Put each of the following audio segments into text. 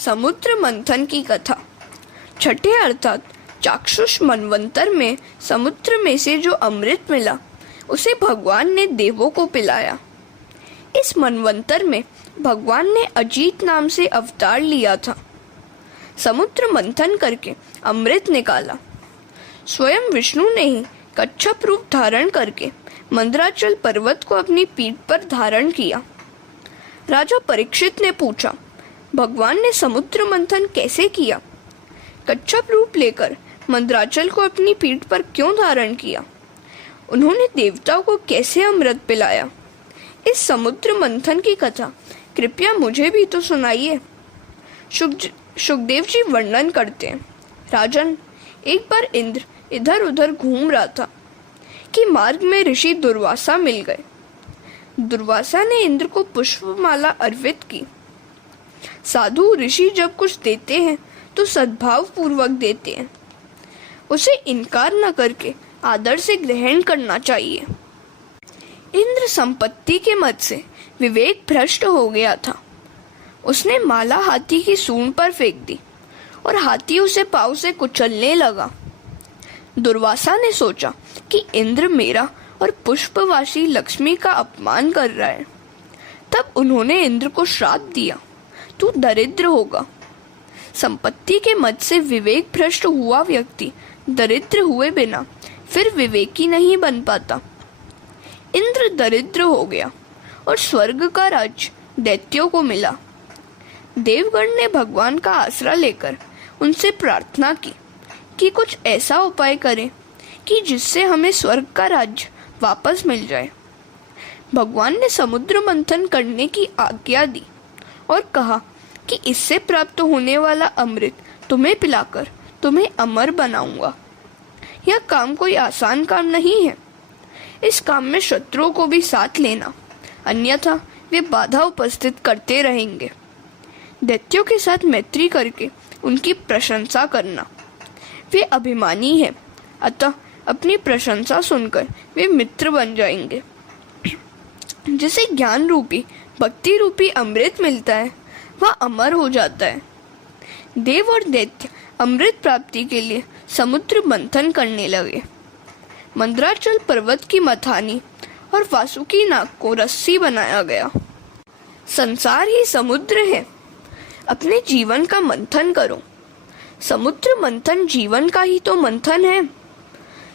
समुद्र मंथन की कथा। छठे अर्थात चाक्षुष मनवंतर में समुद्र में से जो अमृत मिला उसे भगवान ने देवों को पिलाया। इस मनवंतर में भगवान ने अजीत नाम से अवतार लिया था। समुद्र मंथन करके अमृत निकाला। स्वयं विष्णु ने ही कच्छप रूप धारण करके मंदराचल पर्वत को अपनी पीठ पर धारण किया। राजा परीक्षित ने पूछा, भगवान ने समुद्र मंथन कैसे किया? कच्छप रूप लेकर मंदराचल को अपनी पीठ पर क्यों धारण किया? उन्होंने देवताओं को कैसे अमृत पिलाया? इस समुद्र मंथन की कथा कृपया मुझे भी तो सुनाइए। सुखदेव जी वर्णन करते हैं, राजन, एक बार इंद्र इधर उधर घूम रहा था कि मार्ग में ऋषि दुर्वासा मिल गए। दुर्वासा ने इंद्र को पुष्पमाला अर्पित की। साधु ऋषि जब कुछ देते हैं तो सद्भाव पूर्वक देते हैं, उसे इनकार न करके आदर से ग्रहण करना चाहिए। इंद्र संपत्ति के मद से विवेक भ्रष्ट हो गया था। उसने माला हाथी की सूंड पर फेंक दी और हाथी उसे पांव से कुचलने लगा। दुर्वासा ने सोचा कि इंद्र मेरा और पुष्पवासी लक्ष्मी का अपमान कर रहा है। तब उन्होंने इंद्र को श्राप दिया, तू दरिद्र होगा। संपत्ति के मद से विवेक भ्रष्ट हुआ व्यक्ति दरिद्र हुए बिना फिर विवेकी नहीं बन पाता। इंद्र दरिद्र हो गया और स्वर्ग का राज्य दैत्यों को मिला। देवगण ने भगवान का आसरा लेकर उनसे प्रार्थना की कि कुछ ऐसा उपाय करें कि जिससे हमें स्वर्ग का राज्य वापस मिल जाए। भगवान ने समुद्र मंथन करने की आज्ञा दी और कहा कि इससे प्राप्त होने वाला अमृत तुम्हें पिलाकर तुम्हें अमर बनाऊंगा। यह काम कोई आसान काम नहीं है। इस काम में शत्रुओं को भी साथ लेना, अन्यथा वे बाधा उपस्थित करते रहेंगे। दैत्यों के साथ मैत्री करके उनकी प्रशंसा करना। वे अभिमानी हैं, अतः अपनी प्रशंसा सुनकर वे मित्र बन जाएंगे। जिसे ज्ञान रूपी भक्ति रूपी अमृत मिलता है वह अमर हो जाता है। देव और दैत्य अमृत प्राप्ति के लिए समुद्र मंथन करने लगे। मंदराचल पर्वत की मथानी और वासुकी नाग को रस्सी बनाया गया। संसार ही समुद्र है, अपने जीवन का मंथन करो। समुद्र मंथन जीवन का ही तो मंथन है।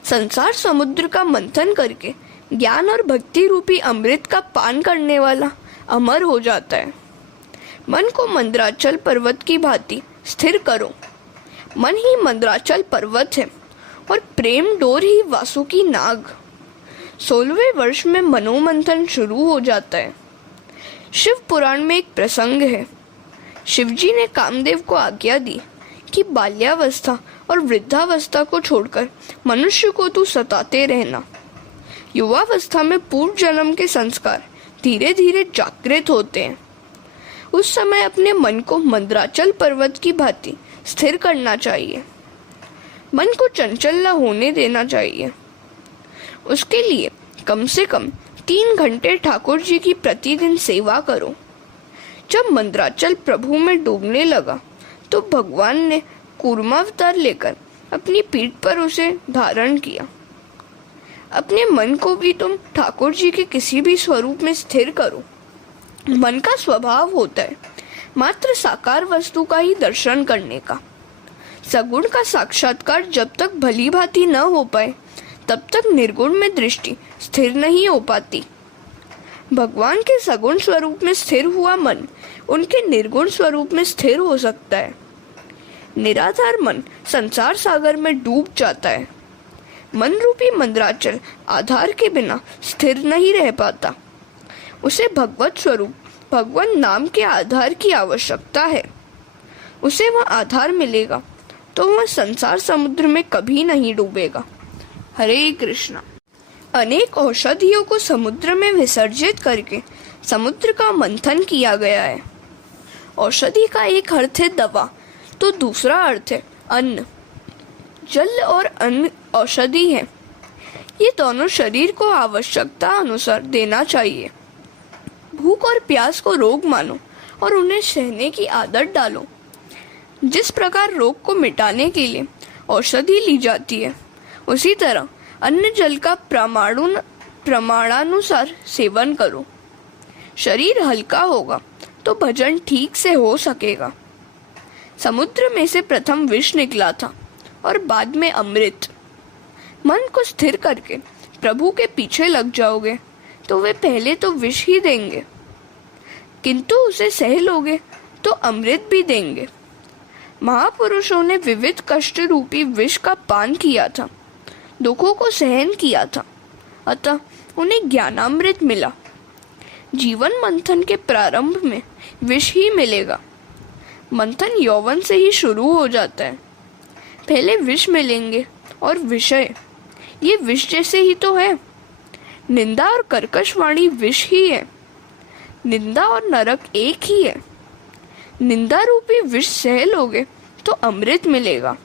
संसार समुद्र का मंथन करके ज्ञान और भक्ति रूपी अमृत का पान करने वाला अमर हो जाता है। मन को मंदराचल पर्वत की भांति स्थिर करो। मन ही मंदराचल पर्वत है और प्रेम डोर ही वासुकी नाग। 16वें वर्ष में मनोमंथन शुरू हो जाता है। शिव पुराण में एक प्रसंग है। शिवजी ने कामदेव को आज्ञा दी कि बाल्यावस्था और वृद्धावस्था को छोड़कर मनुष्य को तू सताते रहना। युवावस्था में पूर्व जन्म के संस्कार धीरे धीरे जागृत होते हैं। उस समय अपने मन को मंदराचल पर्वत की भांति स्थिर करना चाहिए। मन को चंचल न होने देना चाहिए। उसके लिए कम से कम 3 घंटे ठाकुर जी की प्रतिदिन सेवा करो। जब मंदराचल प्रभु में डूबने लगा तो भगवान ने कूर्मावतार लेकर अपनी पीठ पर उसे धारण किया। अपने मन को भी तुम ठाकुर जी के किसी भी स्वरूप में स्थिर करो। मन का स्वभाव होता है मात्र साकार वस्तु का ही दर्शन करने का। सगुण का साक्षात्कार जब तक भली भांति न हो पाए तब तक निर्गुण में दृष्टि स्थिर नहीं हो पाती। भगवान के सगुण स्वरूप में स्थिर हुआ मन उनके निर्गुण स्वरूप में स्थिर हो सकता है। निराधार मन संसार सागर में डूब जाता है। मन रूपी मंदराचल आधार के बिना स्थिर नहीं रह पाता। उसे भगवत स्वरूप भगवान नाम के आधार की आवश्यकता है। उसे वह आधार मिलेगा तो वह संसार समुद्र में कभी नहीं डूबेगा। हरे कृष्णा। अनेक औषधियों को समुद्र में विसर्जित करके समुद्र का मंथन किया गया है। औषधि का एक अर्थ है दवा तो दूसरा अर्थ है अन्न। जल और अन्न औषधि है। ये दोनों शरीर को आवश्यकता अनुसार देना चाहिए। भूख और प्यास को रोग मानो और उन्हें सहने की आदत डालो। जिस प्रकार रोग को मिटाने के लिए औषधि ली जाती है, उसी तरह अन्न जल का प्रमाणानुसार सेवन करो। शरीर हल्का होगा तो भजन ठीक से हो सकेगा। समुद्र में से प्रथम विष निकला था और बाद में अमृत। मन को स्थिर करके प्रभु के पीछे लग जाओगे तो वे पहले तो विष ही देंगे, किंतु उसे सह लोगे तो अमृत भी देंगे। महापुरुषों ने विविध कष्ट रूपी विष का पान किया था, दुखों को सहन किया था, अतः उन्हें ज्ञानामृत मिला। जीवन मंथन के प्रारंभ में विष ही मिलेगा। मंथन यौवन से ही शुरू हो जाता है। पहले विष मिलेंगे और विषय, ये विष जैसे ही तो है। निंदा और कर्कश वाणी विष ही है। निंदा और नरक एक ही है। निंदा रूपी विष सह लोगे तो अमृत मिलेगा।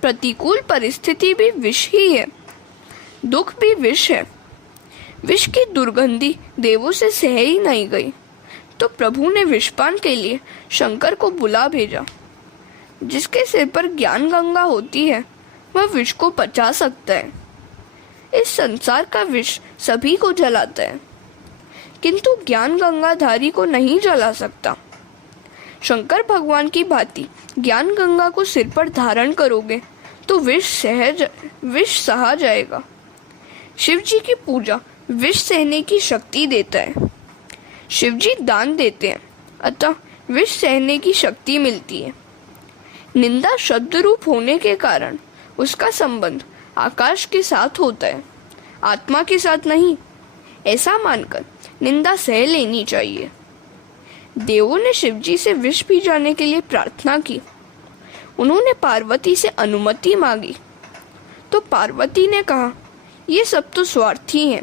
प्रतिकूल परिस्थिति भी विष ही है, दुख भी विष है। विष की दुर्गंधी देवों से सह ही नहीं गई तो प्रभु ने विषपान के लिए शंकर को बुला भेजा। जिसके सिर पर ज्ञान गंगा होती है वह विष को पचा सकता है। इस संसार का विष सभी को जलाता है, किंतु ज्ञान गंगाधारी को नहीं जला सकता। शंकर भगवान की भांति ज्ञान गंगा को सिर पर धारण करोगे तो विष सहा जाएगा। शिव जी की पूजा विष सहने की शक्ति देता है। शिव जी दान देते हैं, अतः विष सहने की शक्ति मिलती है। निंदा शब्द रूप होने के कारण उसका संबंध आकाश के साथ होता है, आत्मा के साथ नहीं। ऐसा मानकर निंदा सह लेनी चाहिए। देवों ने शिव जी से विष पी जाने के लिए प्रार्थना की। उन्होंने पार्वती से अनुमति मांगी तो पार्वती ने कहा, ये सब तो स्वार्थी हैं।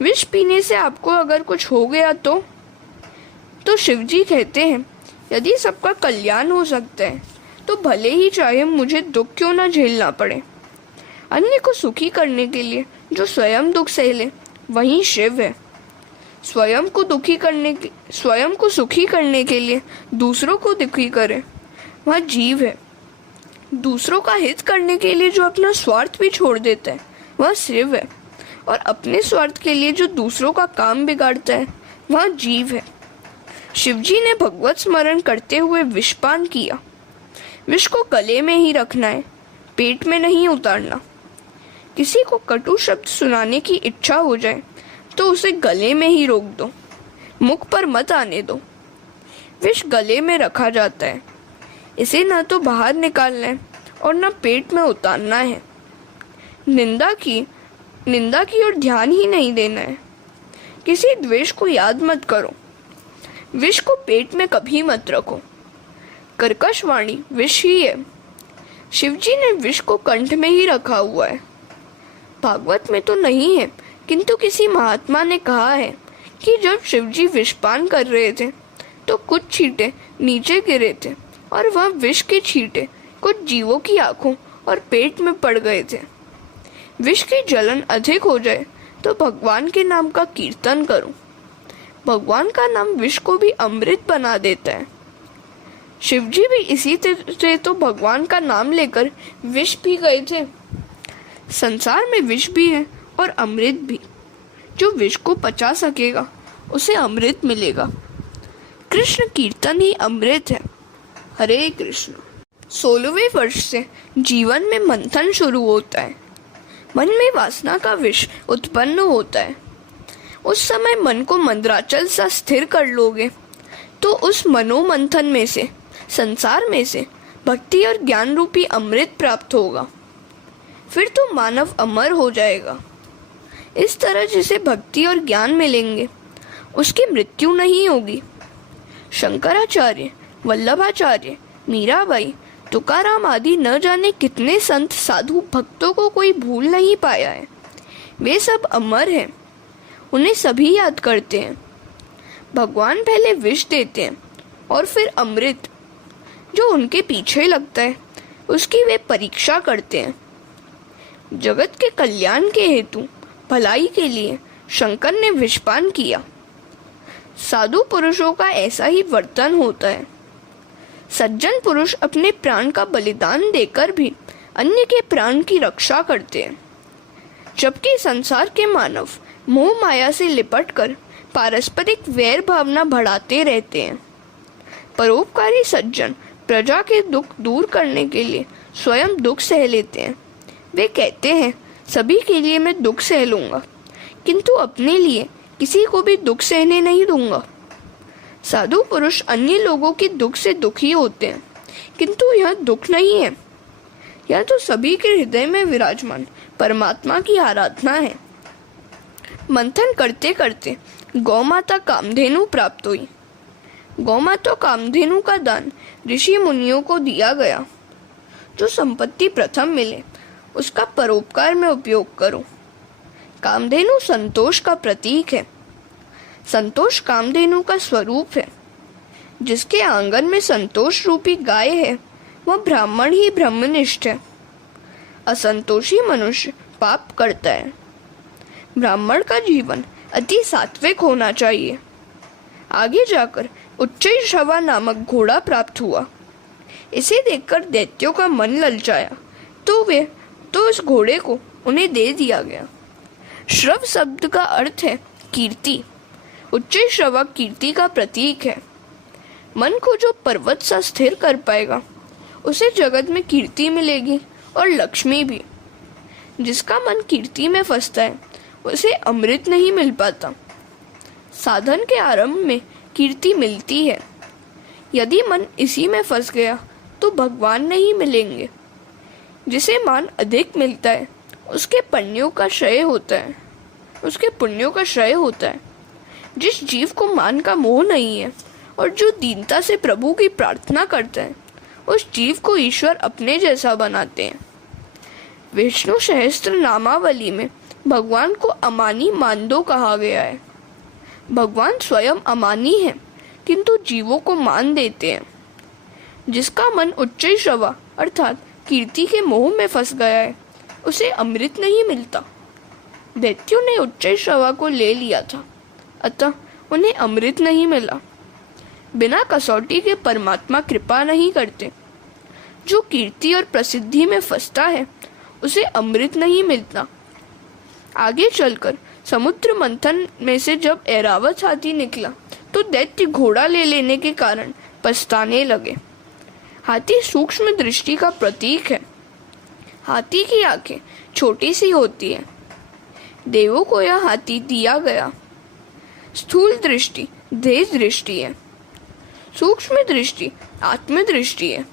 विष पीने से आपको अगर कुछ हो गया तो शिव जी कहते हैं, यदि सबका कल्याण हो सकता है तो भले ही चाहे मुझे दुख क्यों न झेलना पड़े। अन्य को सुखी करने के लिए जो स्वयं दुख सह ले वही शिव है। स्वयं को सुखी करने के लिए दूसरों को दुखी करे वह जीव है। दूसरों का हित करने के लिए जो अपना स्वार्थ भी छोड़ देता है वह शिव है, और अपने स्वार्थ के लिए जो दूसरों का काम बिगाड़ता है वह जीव है। शिवजी ने भगवत स्मरण करते हुए विषपान किया। विष को गले में ही रखना है, पेट में नहीं उतारना। किसी को कटु शब्द सुनाने की इच्छा हो जाए तो उसे गले में ही रोक दो, मुख पर मत आने दो। विष गले में रखा जाता है, इसे न तो बाहर निकालना है और न पेट में उतारना है। निंदा की ओर ध्यान ही नहीं देना है। किसी द्वेष को याद मत करो। विष को पेट में कभी मत रखो। कर्कश वाणी विष ही है। शिवजी ने विष को कंठ में ही रखा हुआ है। भागवत में तो नहीं है, किंतु किसी महात्मा ने कहा है कि जब शिवजी विषपान कर रहे थे तो कुछ छींटे नीचे गिरे थे और वह विष के छींटे कुछ जीवों की आंखों और पेट में पड़ गए थे। विष की जलन अधिक हो जाए तो भगवान के नाम का कीर्तन करो। भगवान का नाम विष को भी अमृत बना देता है। शिवजी भी इसी तरह तो भगवान का नाम लेकर विष पी गए थे। संसार में विष भी है और अमृत भी। जो विष को पचा सकेगा उसे अमृत मिलेगा। कृष्ण कीर्तन ही अमृत है। हरे कृष्ण। 16वें वर्ष से जीवन में मंथन शुरू होता है। मन में वासना का विष उत्पन्न होता है। उस समय मन को मंद्राचल सा स्थिर कर लोगे तो उस मनोमंथन में से, संसार में से भक्ति और ज्ञान रूपी अमृत प्राप्त होगा। फिर तो मानव अमर हो जाएगा। इस तरह जिसे भक्ति और ज्ञान मिलेंगे उसकी मृत्यु नहीं होगी। शंकराचार्य, वल्लभाचार्य, मीराबाई, तुकाराम आदि न जाने कितने संत साधु भक्तों को कोई भूल नहीं पाया है। वे सब अमर हैं, उन्हें सभी याद करते हैं। भगवान पहले विष देते हैं और फिर अमृत। जो उनके पीछे लगता है उसकी वे परीक्षा करते हैं। जगत के कल्याण के हेतु, भलाई के लिए शंकर ने विषपान किया। साधु पुरुषों का ऐसा ही वर्तन होता है। सज्जन पुरुष अपने प्राण का बलिदान देकर भी अन्य के प्राण की रक्षा करते हैं, जबकि संसार के मानव मोह माया से लिपटकर पारस्परिक वैर भावना बढ़ाते रहते हैं। परोपकारी सज्जन प्रजा के दुख दूर करने के लिए स्वयं दुख सह लेते हैं। वे कहते हैं, सभी के लिए मैं दुख सह लूंगा, किंतु अपने लिए किसी को भी दुख सहने नहीं दूंगा। साधु पुरुष अन्य लोगों के दुख से दुखी होते हैं, किंतु यह दुख नहीं है, यह तो सभी के हृदय में विराजमान परमात्मा की आराधना है। मंथन करते करते गौ माता कामधेनु प्राप्त हुई। गौ माता कामधेनु का दान ऋषि मुनियों को दिया गया। जो संपत्ति प्रथम मिले उसका परोपकार में उपयोग करो। कामधेनु संतोष का प्रतीक है। संतोष कामधेनु का स्वरूप है। जिसके आंगन में संतोष रूपी गाय है वह ब्राह्मण ही ब्रह्मनिष्ठ है। असंतोषी मनुष्य पाप करता है। ब्राह्मण का जीवन अति सात्विक होना चाहिए। आगे जाकर उच्चैःश्रवा नामक घोड़ा प्राप्त हुआ। इसे देखकर दैत्यों का मन ललचाया तो उस घोड़े को उन्हें दे दिया गया। श्रव शब्द का अर्थ है कीर्ति। उच्चैःश्रवा कीर्ति का प्रतीक है। मन को जो पर्वत सा स्थिर कर पाएगा उसे जगत में कीर्ति मिलेगी और लक्ष्मी भी। जिसका मन कीर्ति में फंसता है उसे अमृत नहीं मिल पाता। साधन के आरंभ में कीर्ति मिलती है। यदि मन इसी में फंस गया तो भगवान नहीं मिलेंगे। जिसे मान अधिक मिलता है उसके पुण्यों का क्षय होता है। जिस जीव को मान का मोह नहीं है और जो दीनता से प्रभु की प्रार्थना करता है उस जीव को ईश्वर अपने जैसा बनाते हैं। विष्णु सहस्त्र नामावली में भगवान को अमानी मानदो कहा गया है। भगवान स्वयं अमानी है किंतु जीवों को मान देते हैं। जिसका मन उच्चैःश्रवा अर्थात कीर्ति के मोह में फंस गया है उसे अमृत नहीं मिलता। दैत्यों ने उच्चैःश्रवा को ले लिया था, अतः उन्हें अमृत नहीं मिला। बिना कसौटी के परमात्मा कृपा नहीं करते। जो कीर्ति और प्रसिद्धि में फंसता है उसे अमृत नहीं मिलता। आगे चलकर समुद्र मंथन में से जब ऐरावत हाथी निकला तो दैत्य घोड़ा ले लेने के कारण पछताने लगे। हाथी सूक्ष्म दृष्टि का प्रतीक है। हाथी की आंखें छोटी सी होती है। देवों को यह हाथी दिया गया। स्थूल दृष्टि देह दृष्टि है। सूक्ष्म दृष्टि आत्म दृष्टि है।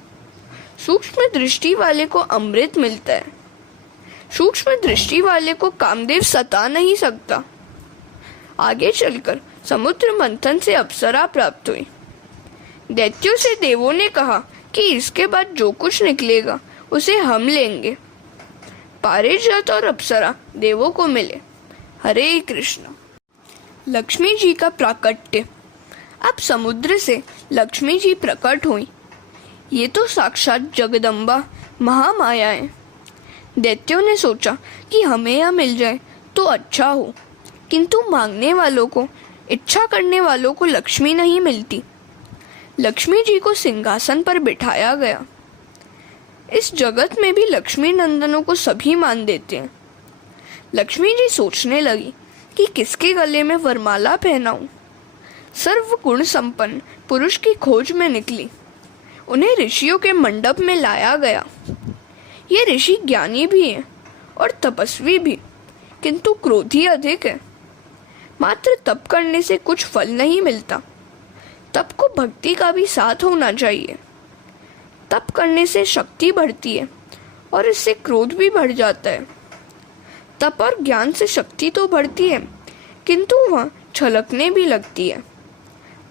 सूक्ष्म दृष्टि वाले को अमृत मिलता है। सूक्ष्म दृष्टि वाले को कामदेव सता नहीं सकता। आगे चलकर समुद्र मंथन से अप्सरा प्राप्त हुई। दैत्यों से देवों ने कहा कि इसके बाद जो कुछ निकलेगा उसे हम लेंगे। पारिजात और अप्सरा देवों को मिले। हरे कृष्ण। लक्ष्मी जी का प्राकट्य। अब समुद्र से लक्ष्मी जी प्रकट हुई। ये तो साक्षात जगदम्बा महामाया है। दैत्यों ने सोचा कि हमें यह मिल जाए तो अच्छा हो, किंतु मांगने वालों को, इच्छा करने वालों को लक्ष्मी नहीं मिलती। लक्ष्मी जी को सिंहासन पर बिठाया गया। इस जगत में भी लक्ष्मी नंदनों को सभी मान देते हैं। लक्ष्मी जी सोचने लगी कि किसके गले में वरमाला पहनाऊं। सर्व गुण संपन्न पुरुष की खोज में निकली। उन्हें ऋषियों के मंडप में लाया गया। ये ऋषि ज्ञानी भी हैं और तपस्वी भी, किंतु क्रोधी अधिक है। मात्र तप करने से कुछ फल नहीं मिलता। तप को भक्ति का भी साथ होना चाहिए। तप करने से शक्ति बढ़ती है और इससे क्रोध भी बढ़ जाता है। तप और ज्ञान से शक्ति तो बढ़ती है किंतु वह छलकने भी लगती है।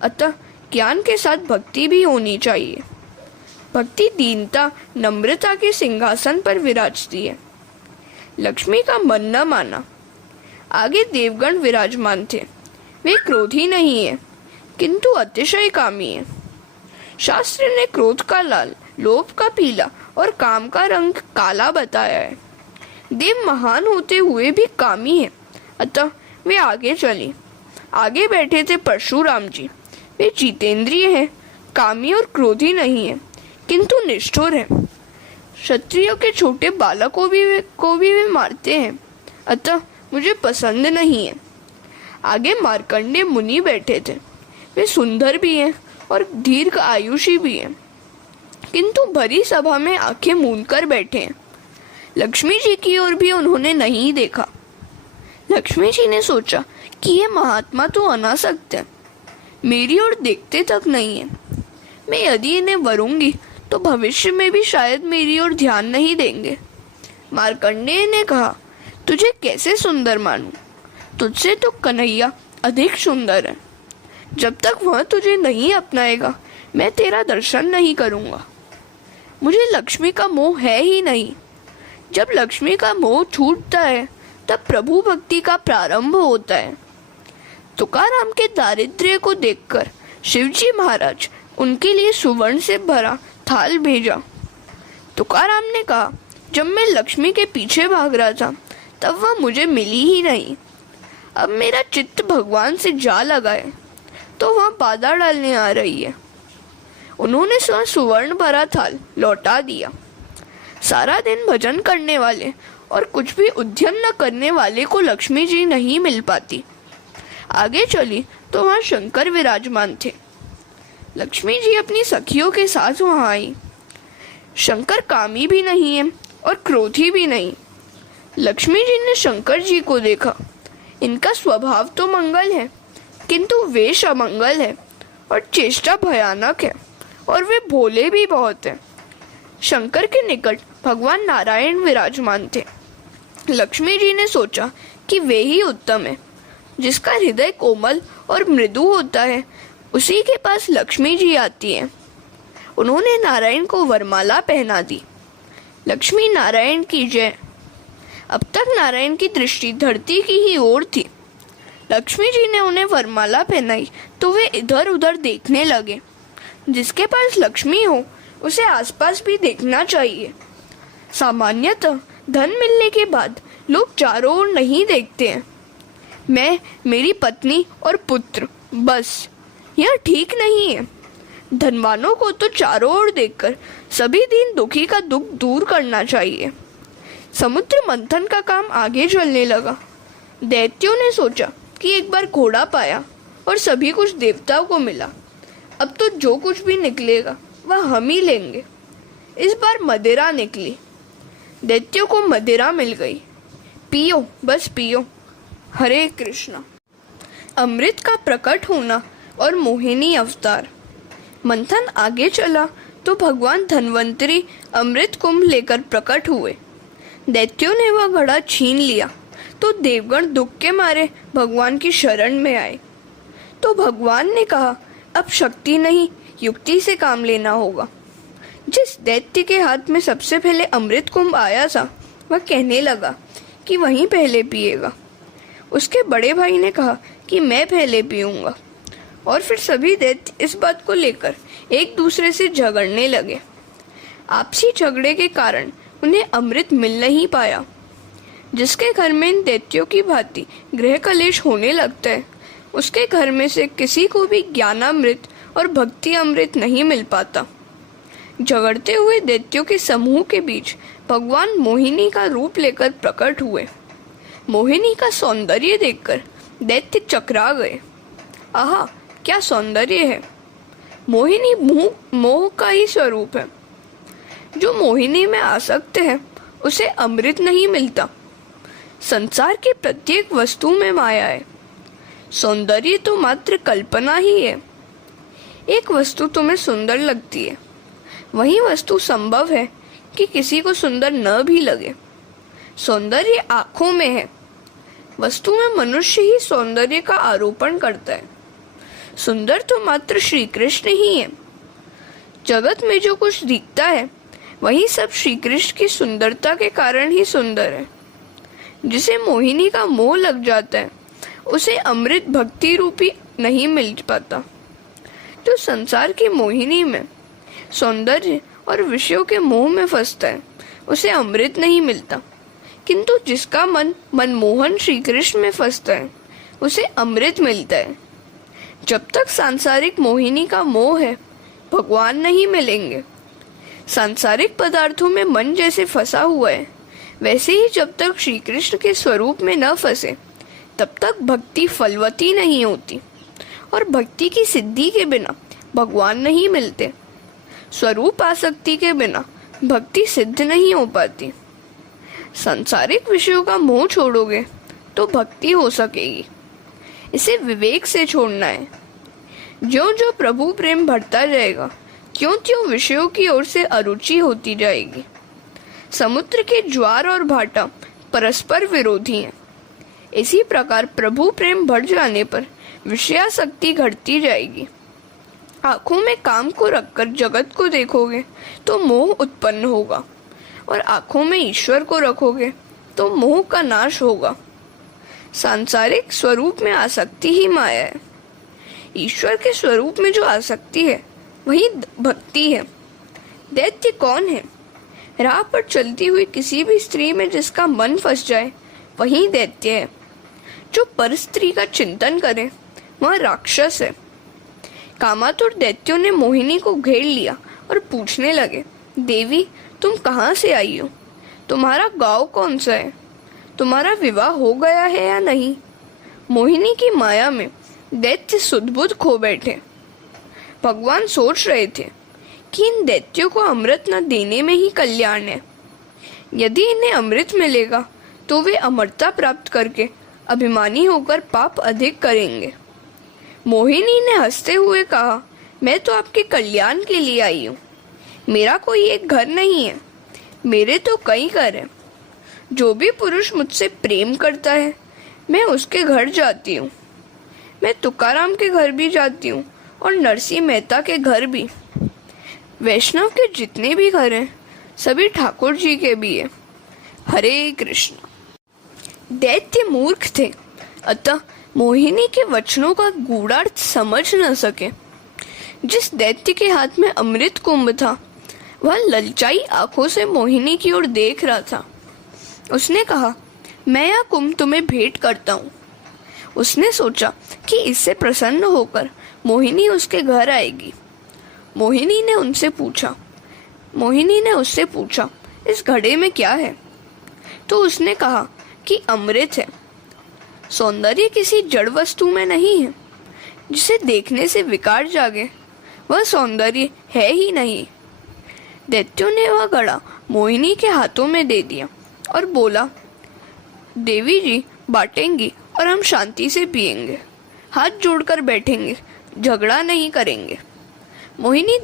अतः ज्ञान के साथ भक्ति भी होनी चाहिए। भक्ति दीनता नम्रता के सिंहासन पर विराजती है। लक्ष्मी का मन न माना। आगे देवगण विराजमान थे। वे क्रोधी नहीं है किंतु अतिशय कामी है। शास्त्र ने क्रोध का लाल, लोभ का पीला और काम का रंग काला बताया है। देव महान होते हुए भी कामी है, अतः वे आगे चले। आगे बैठे थे परशुराम जी। वे जितेंद्रिय हैं कामी और क्रोधी नहीं है, किंतु निष्ठुर है। क्षत्रियों के छोटे बालक को भी वे मारते हैं, अतः मुझे पसंद नहीं है। आगे मार्कंडेय मुनि बैठे थे। वे सुंदर भी हैं और दीर्घ आयुषी भी हैं, किंतु भरी सभा में आंखें मूंद कर बैठे हैं। लक्ष्मी जी की ओर भी उन्होंने नहीं देखा। लक्ष्मी जी ने सोचा कि ये महात्मा तो अनासक्त है, मेरी ओर देखते तक नहीं है। मैं यदि इन्हें वरूंगी तो भविष्य में भी शायद मेरी ओर ध्यान नहीं देंगे। मार्कंडेय ने कहा, तुझे कैसे सुंदर मानूं? तुझसे तो कन्हैया अधिक सुंदर है। जब तक वह तुझे नहीं अपनाएगा मैं तेरा दर्शन नहीं करूंगा। मुझे लक्ष्मी का मोह है ही नहीं। जब लक्ष्मी का मोह छूटता है तब प्रभु भक्ति का प्रारंभ होता है। तुकाराम के दारिद्र्य को देखकर शिवजी महाराज उनके लिए सुवर्ण से भरा थाल भेजा। तुकाराम ने कहा, जब मैं लक्ष्मी के पीछे भाग रहा था तब वह मुझे मिली ही नहीं। अब मेरा चित्त भगवान से जा लगा है तो वह बाधा डालने आ रही है। उन्होंने सुवर्ण भरा थाल लौटा दिया। सारा दिन भजन करने वाले और कुछ भी उद्यम न करने वाले को लक्ष्मी जी नहीं मिल पाती। आगे चली तो वहाँ शंकर विराजमान थे। लक्ष्मी जी अपनी सखियों के साथ वहाँ आई। शंकर कामी भी नहीं है और क्रोधी भी नहीं। लक्ष्मी जी ने शंकर जी को देखा। इनका स्वभाव तो मंगल है, किंतु वेश अमंगल है और चेष्टा भयानक है, और वे भोले भी बहुत हैं। शंकर के निकट भगवान नारायण विराजमान थे। लक्ष्मी जी ने सोचा कि वे ही उत्तम है। जिसका हृदय कोमल और मृदु होता है उसी के पास लक्ष्मी जी आती है। उन्होंने नारायण को वरमाला पहना दी। लक्ष्मी नारायण की जय। अब तक नारायण की दृष्टि धरती की ही ओर थी। लक्ष्मी जी ने उन्हें वरमाला पहनाई तो वे इधर उधर देखने लगे। जिसके पास लक्ष्मी हो उसे आसपास भी देखना चाहिए। सामान्यतः धन मिलने के बाद लोग चारों ओर नहीं देखते हैं। मैं, मेरी पत्नी और पुत्र, बस। यह ठीक नहीं है। धनवानों को तो चारों ओर देखकर सभी दीन दुखी का दुख दूर करना चाहिए। समुद्र मंथन का काम आगे चलने लगा। दैत्यों ने सोचा कि एक बार घोड़ा पाया और सभी कुछ देवताओं को मिला। अब तो जो कुछ भी निकलेगा वह हम ही लेंगे। इस बार मदिरा निकली। दैत्यों को मदिरा मिल गई। पियो, बस पियो। हरे कृष्णा। अमृत का प्रकट होना और मोहिनी अवतार। मंथन आगे चला तो भगवान धन्वंतरी अमृत कुंभ लेकर प्रकट हुए। दैत्यों ने वह घड़ा छीन लिया तो देवगण दुख के मारे भगवान की शरण में आए। तो भगवान ने कहा, अब शक्ति नहीं युक्ति से काम लेना होगा। जिस दैत्य के हाथ में सबसे पहले अमृत कुंभ आया था वह कहने लगा कि वहीं पहले पिएगा। उसके बड़े भाई ने कहा कि मैं पहले पीऊंगा, और फिर सभी दैत्य इस बात को लेकर एक दूसरे से झगड़ने लगे। आपसी झगड़े के कारण उन्हें अमृत मिल नहीं पाया। जिसके घर में इन दैत्यों की भांति गृह कलेश होने लगता है उसके घर में से किसी को भी ज्ञानामृत और भक्ति अमृत नहीं मिल पाता। झगड़ते हुए दैत्यों के समूह के बीच भगवान मोहिनी का रूप लेकर प्रकट हुए। मोहिनी का सौंदर्य देखकर दैत्य चकरा गए। आहा, क्या सौंदर्य है! मोहिनी मोह का ही स्वरूप है। जो मोहिनी में आसक्त है उसे अमृत नहीं मिलता। संसार की प्रत्येक वस्तु में माया है। सौंदर्य तो मात्र कल्पना ही है। एक वस्तु तुम्हें सुंदर लगती है, वही वस्तु संभव है कि किसी को सुंदर न भी लगे। सौंदर्य आँखों में है। वस्तु में मनुष्य ही सौंदर्य का आरोपण करता है। सुंदर तो मात्र श्री कृष्ण ही है। जगत में जो कुछ दिखता है वही सब श्री कृष्ण की सुंदरता के कारण ही सुंदर है। जिसे मोहिनी का मोह लग जाता है उसे अमृत भक्ति रूपी नहीं मिल पाता। जो संसार की मोहिनी में सौंदर्य और विषयों के मोह में फंसता है उसे अमृत नहीं मिलता, किंतु जिसका मन मनमोहन श्री कृष्ण में फंसता है उसे अमृत मिलता है। जब तक सांसारिक मोहिनी का मोह है भगवान नहीं मिलेंगे। सांसारिक पदार्थों में मन जैसे फंसा हुआ है, वैसे ही जब तक श्री कृष्ण के स्वरूप में न फंसे तब तक भक्ति फलवती नहीं होती, और भक्ति की सिद्धि के बिना भगवान नहीं मिलते। स्वरूप आसक्ति के बिना भक्ति सिद्ध नहीं हो पाती। सांसारिक विषयों का मोह छोड़ोगे तो भक्ति हो सकेगी। इसे विवेक से छोड़ना है। ज्यों ज्यों प्रभु प्रेम बढ़ता जाएगा, त्यों त्यों विषयों की ओर से अरुचि होती जाएगी। समुद्र के ज्वार और भाटा परस्पर विरोधी हैं। इसी प्रकार प्रभु प्रेम बढ़ जाने पर विषयासक्ति घटती जाएगी। आंखों में काम को रखकर जगत को देखोगे तो मोह उत्पन्न होगा, और आंखों में ईश्वर को रखोगे तो मोह का नाश होगा। सांसारिक स्वरूप में आसक्ति ही माया है। ईश्वर के स्वरूप में जो आसक्ति है वही भक्ति है। दैत्य कौन है? राह पर चलती हुई किसी भी स्त्री में जिसका मन फंस जाए वही दैत्य है। जो पर स्त्री का चिंतन करे वह राक्षस है। कामातुर दैत्यों ने मोहिनी को घेर लिया और पूछने लगे, देवी तुम कहाँ से आई हो? तुम्हारा गांव कौन सा है? तुम्हारा विवाह हो गया है या नहीं? मोहिनी की माया में दैत्य सुध-बुध खो बैठे। भगवान सोच रहे थे कि इन दैत्यों को अमृत न देने में ही कल्याण है। यदि इन्हें अमृत मिलेगा तो वे अमरता प्राप्त करके अभिमानी होकर पाप अधिक करेंगे। मोहिनी ने हंसते हुए कहा, मैं तो आपके कल्याण के लिए आई हूँ। मेरा कोई एक घर नहीं है, मेरे तो कई घर हैं। जो भी पुरुष मुझसे प्रेम करता है मैं उसके घर जाती हूँ। मैं तुकाराम के घर भी जाती हूँ और नरसिंह मेहता के घर भी। वैष्णव के जितने भी घर हैं सभी ठाकुर जी के भी है। हरे कृष्ण। दैत्य मूर्ख थे, अतः मोहिनी के वचनों का गूढ़ार्थ समझ न सके। जिस दैत्य के हाथ में अमृत कुंभ था वह ललचाई आंखों से मोहिनी की ओर देख रहा था। उसने कहा, मैं यह कुंभ तुम्हें भेंट करता हूँ। उसने सोचा कि इससे प्रसन्न होकर मोहिनी उसके घर आएगी। मोहिनी ने उससे पूछा, इस घड़े में क्या है? तो उसने कहा कि अमृत है। सौंदर्य किसी जड़ वस्तु में नहीं है। जिसे देखने से विकार जागे वह सौंदर्य है ही नहीं। दैत्यों ने वह घड़ा मोहिनी के हाथों में दे दिया और बोला, देवी जी बांटेंगी और हम शांति से पिएंगे, हाथ जोड़कर बैठेंगे, झगड़ा नहीं करेंगे। मोहिनी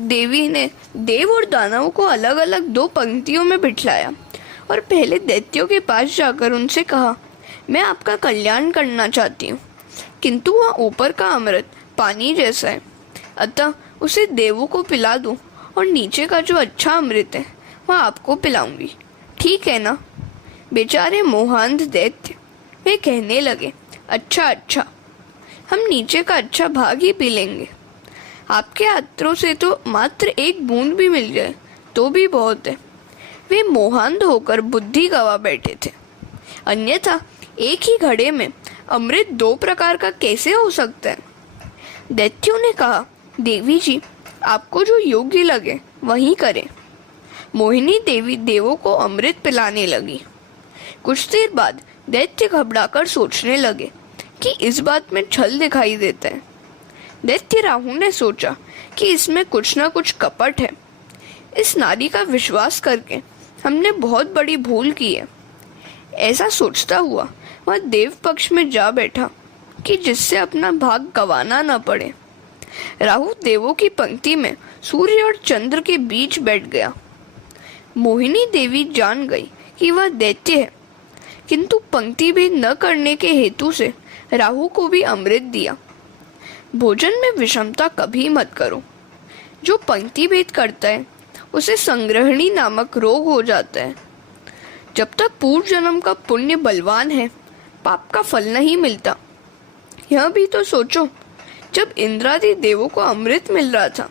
देवी ने देव और दानवों को अलग अलग दो पंक्तियों में बिठलाया और पहले दैत्यों के पास जाकर उनसे कहा, मैं आपका कल्याण करना चाहती हूँ, किंतु वह ऊपर का अमृत पानी जैसा है, अतः उसे देवों को पिला दूं और नीचे का जो अच्छा अमृत है वह आपको पिलाऊंगी, ठीक है ना? बेचारे मोहांध दैत्य वे कहने लगे, अच्छा अच्छा, हम नीचे का अच्छा भाग ही पी लेंगे। आपके हाथों से तो मात्र एक बूंद भी मिल जाए तो भी बहुत है। वे मोहांध होकर बुद्धि गवा बैठे थे। अन्यथा एक ही घड़े में अमृत दो प्रकार का कैसे हो सकता है? दैत्यों ने कहा, देवी जी आपको जो योग्य लगे वही करें। मोहिनी देवी देवों को अमृत पिलाने लगी। कुछ देर बाद दैत्य घबराकर सोचने लगे कि इस बात में छल दिखाई देता है। दैत्य राहु ने सोचा कि इसमें कुछ न कुछ कपट है। इस नारी का विश्वास करके हमने बहुत बड़ी भूल की है। ऐसा सोचता हुआ वह देव पक्ष में जा बैठा कि जिससे अपना भाग गंवाना न पड़े। राहु देवों की पंक्ति में सूर्य और चंद्र के बीच बैठ गया। मोहिनी देवी जान गई कि वह दैत्य है, किंतु पंक्ति भेद न करने के हेतु से राहु को भी अमृत दिया। भोजन में विषमता कभी मत करो। जो पंक्ति भेद करता है उसे संग्रहणी नामक रोग हो जाता है। जब तक पूर्व जन्म का पुण्य बलवान है पाप का फल नहीं मिलता। यह भी तो सोचो, जब इंद्रादि देवों को अमृत मिल रहा था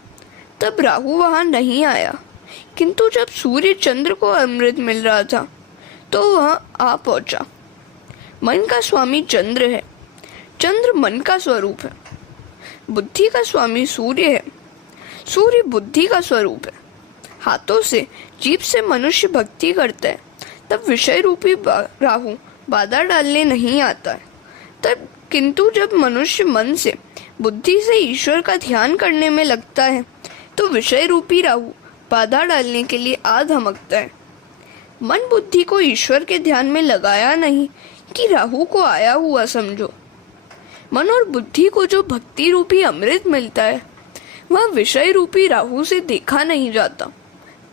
तब राहु वहां नहीं आया, किंतु जब सूर्य चंद्र को अमृत मिल रहा था तो वह आ पहुंचा। मन का स्वामी चंद्र है, चंद्र मन का स्वरूप है। बुद्धि का स्वामी सूर्य है, सूर्य बुद्धि का स्वरूप है। हाथों से, जीभ से मनुष्य भक्ति करता है, तब विषय रूपी राहु बाधा डालने नहीं आता है। तब किंतु जब मनुष्य मन से, बुद्धि से ईश्वर का ध्यान करने में लगता है, तो विषय रूपी राहु बाधा डालने के लिए आ धमकता है। मन बुद्धि को ईश्वर के ध्यान में लगाया नहीं कि राहु को आया हुआ समझो। मन और बुद्धि को जो भक्ति रूपी अमृत मिलता है, वह विषय रूपी राहु से देखा नहीं जाता।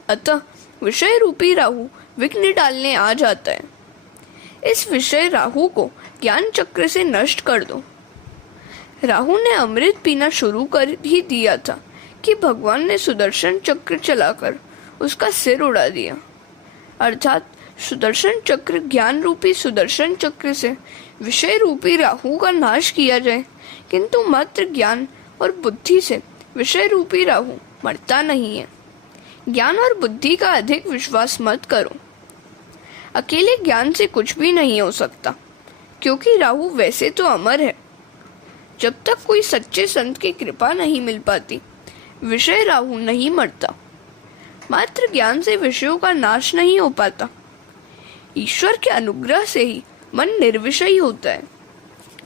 अतः विषय रूपी राहु विघ्न डालने आ जाता है। इस विषय राहु को ज्ञान चक्र से नष्ट कर दो। राहु ने अमृत पीना शुरू कर ही दिया था कि भगवान ने सुदर्शन चक्र चलाकर उसका सिर उड़ा दिया। अर्थात सुदर्शन चक्र, ज्ञान रूपी सुदर्शन चक्र से विषय रूपी राहु का नाश किया जाए, किंतु मात्र ज्ञान और बुद्धि से विषय रूपी राहु मरता नहीं है। ज्ञान और बुद्धि का अधिक विश्वास मत करो। अकेले ज्ञान से कुछ भी नहीं हो सकता, क्योंकि राहु वैसे तो अमर है। जब तक कोई सच्चे संत की कृपा नहीं मिल पाती, विषय राहु नहीं मरता। मात्र ज्ञान से विषयों का नाश नहीं हो पाता। ईश्वर के अनुग्रह से ही मन निर्विषयी होता है।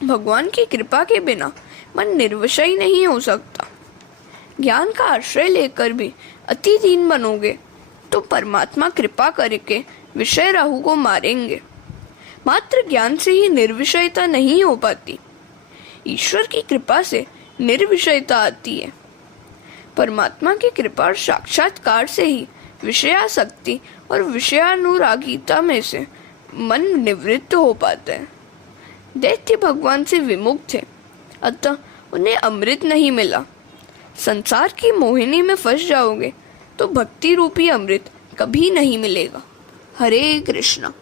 भगवान की कृपा के बिना मन निर्विषयी नहीं हो सकता। ज्ञान का आश्रय लेकर भी अति दीन बनोगे तो परमात्मा कृपा करके विषय राहु को मारेंगे। मात्र ज्ञान से ही निर्विषयता नहीं हो पाती। ईश्वर की कृपा से निर्विषयता आती है। परमात्मा की कृपा और साक्षात्कार से ही विषयासक्ति और विषयानुरागिता में से मन निवृत्त हो पाता है। दैत्य भगवान से विमुख थे, अतः उन्हें अमृत नहीं मिला। संसार की मोहिनी में फंस जाओगे तो भक्ति रूपी अमृत कभी नहीं मिलेगा। हरे कृष्णा।